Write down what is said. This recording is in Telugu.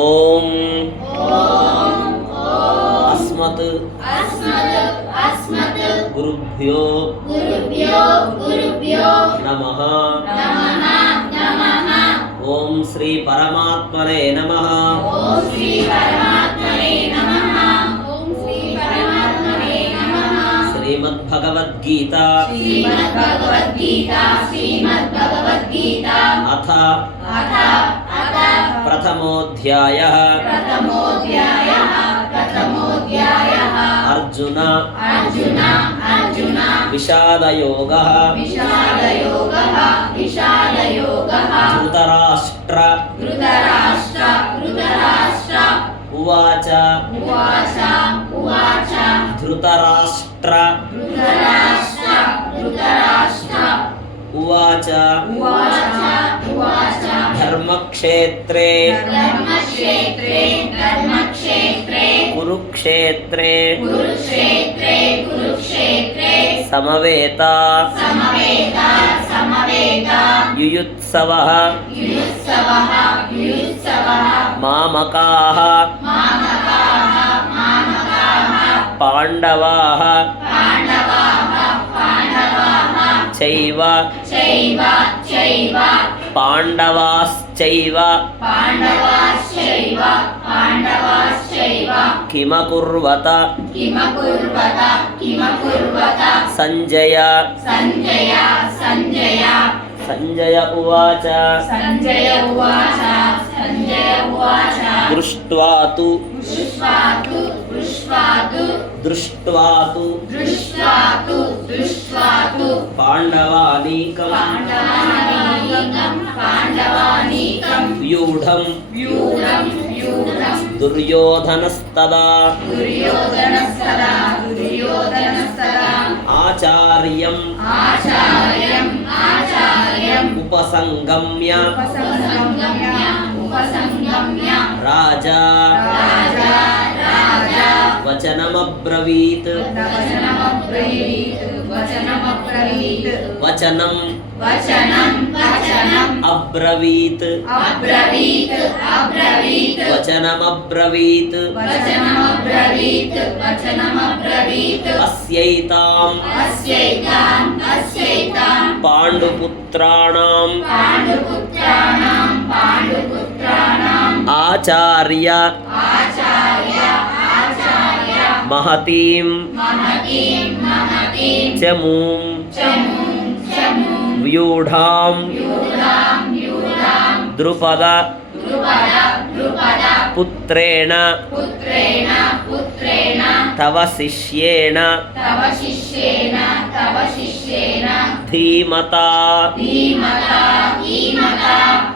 ఓం అస్మత్ గురుభ్యో నమః. ఓం శ్రీ పరమాత్మనే నమః. శ్రీమద్భగవద్గీత అథ ప్రథమోధ్యాయః. అర్జున విషాదయోగః. ధృతరాష్ట్ర ఉవాచ. ధృతరాష్ట్ర ఉవాచ. ధర్మక్షేత్రే కురుక్షేత్రే సమవేత యుయుత్సవః మామకాః పాండవాః చైవ పాండవాశ్చైవ కిమకుర్వత సంజయ. సంజయ ఉవాచ. దృష్ట్వా తు పాండవానీకం వ్యూఢం దుర్యోధనస్తదా ఆచార్యం ఉపసంగమ్య రాజా వచనమబ్రవీత్. వచనం అబ్రవీత్. వచనమబ్రవీత్. అస్యైతాం పాండుపుత్రాణం ఆచార్య మహతీం చమూం వ్యూఢాం ద్రుపద పుత్రేణ తవ శిష్యేణ ధీమతా